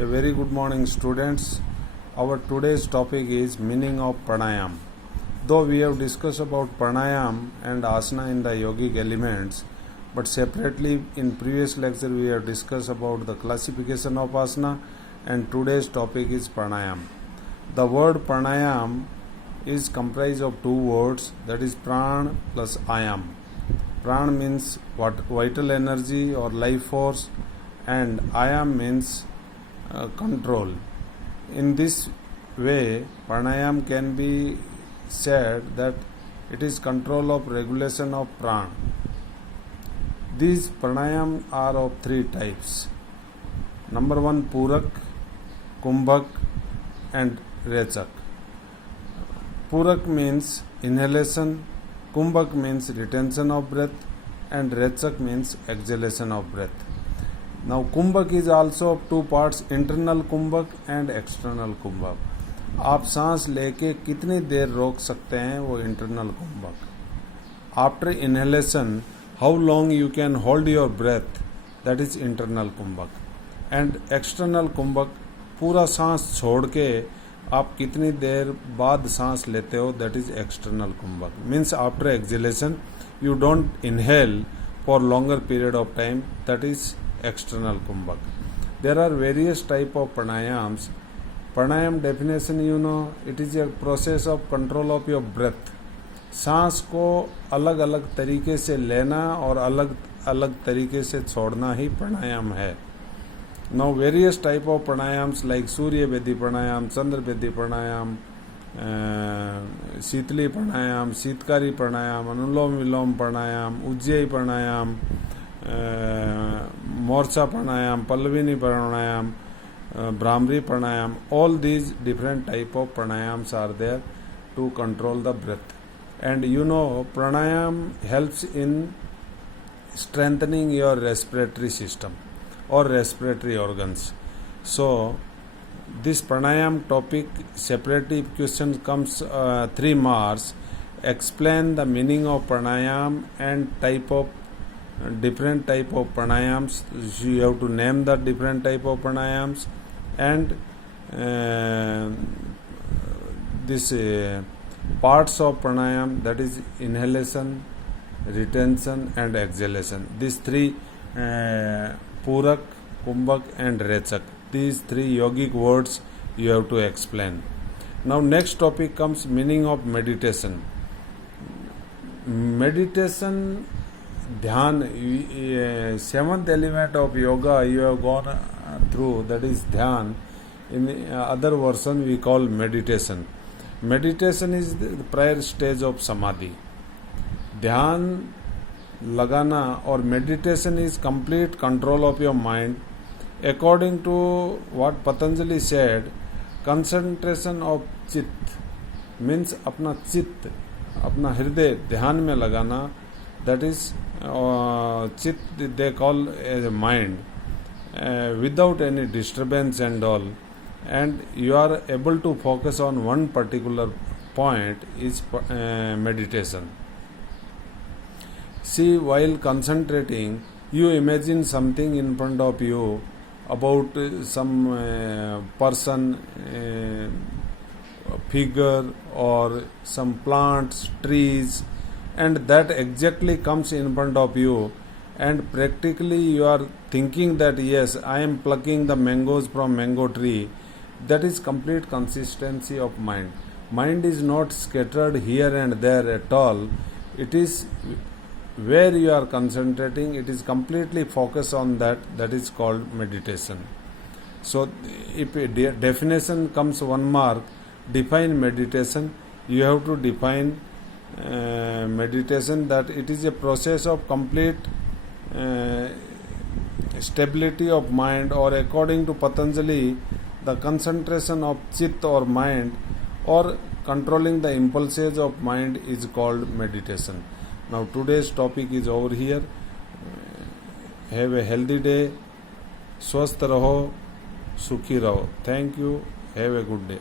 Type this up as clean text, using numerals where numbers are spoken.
A very good morning, students. Our today's topic is meaning of pranayam. Though we have discussed about pranayam and asana in the yogic elements, but separately in previous lecture we have discussed about the classification of asana, and today's topic is pranayam. The word pranayam is comprised of two words, that is pran plus ayam. Pran means vital energy or life force, and ayam means control. In this way, pranayam can be said that it is control of regulation of pran. These pranayam are of three types. Number one, Purak, Kumbhak and Rechak. Purak means inhalation, Kumbhak means retention of breath, and Rechak means exhalation of breath. Now कुंभक is also of two parts, internal कुंभक and external कुंभक. आप सांस लेके कितनी देर रोक सकते हैं, वो internal कुंभक. After inhalation, how long you can hold your breath, that is internal कुंभक. And external कुंभक, पूरा सांस छोड़ के आप कितनी देर बाद सांस लेते हो, that is external कुंभक. Means after exhalation, you don't inhale for longer period of time, that is external kumbhak. There are various type of pranayams. Pranayam definition you know, it is a process of control of your breath. सांस को अलग अलग तरीके से लेना और अलग अलग तरीके से छोड़ना ही प्राणायाम है. Now various type of pranayams like Surya Vedi pranayam, Chandra Vedi pranayam, sheetali pranayama, Sheetkari pranayama, anulom vilom pranayama, Ujjayi pranayama, Morcha pranayam, Pallavini pranayam, Brahmari pranayam. All these different type of pranayams are there to control the breath. And you know, pranayam helps in strengthening your respiratory system or respiratory organs. So this pranayam topic separately question comes 3 marks. Explain the meaning of pranayam and different type of pranayams. You have to name the different type of pranayams, and this parts of pranayam, that is inhalation, retention and exhalation. These three Purak, Kumbhak and Rechak. These three yogic words you have to explain. Now next topic comes meaning of meditation. Meditation, dhyan, seventh element of yoga you have gone through, that is dhyan. In other version we call meditation. Meditation is the prior stage of samadhi. Dhyan lagana or meditation is complete control of your mind. According to what Patanjali said, concentration of चित्त means अपना चित्त, अपना हृदय ध्यान में लगाना, that is चित्त they call as a mind, without any disturbance and all, and you are able to focus on one particular point is meditation. See, while concentrating, you imagine something in front of you about some person, figure or some plants, trees, and that exactly comes in front of you, and practically you are thinking that yes, I am plucking the mangoes from mango tree. That is complete consistency of mind. Mind is not scattered here and there at all. It is where you are concentrating, it is completely focused on that is called meditation. So if a definition comes 1 mark, define meditation. You have to define meditation that it is a process of complete stability of mind, or according to Patanjali, the concentration of chit or mind, or controlling the impulses of mind is called meditation. Now today's topic is over here. Have a healthy day. स्वस्थ रहो, सुखी रहो. Thank you. Have a good day.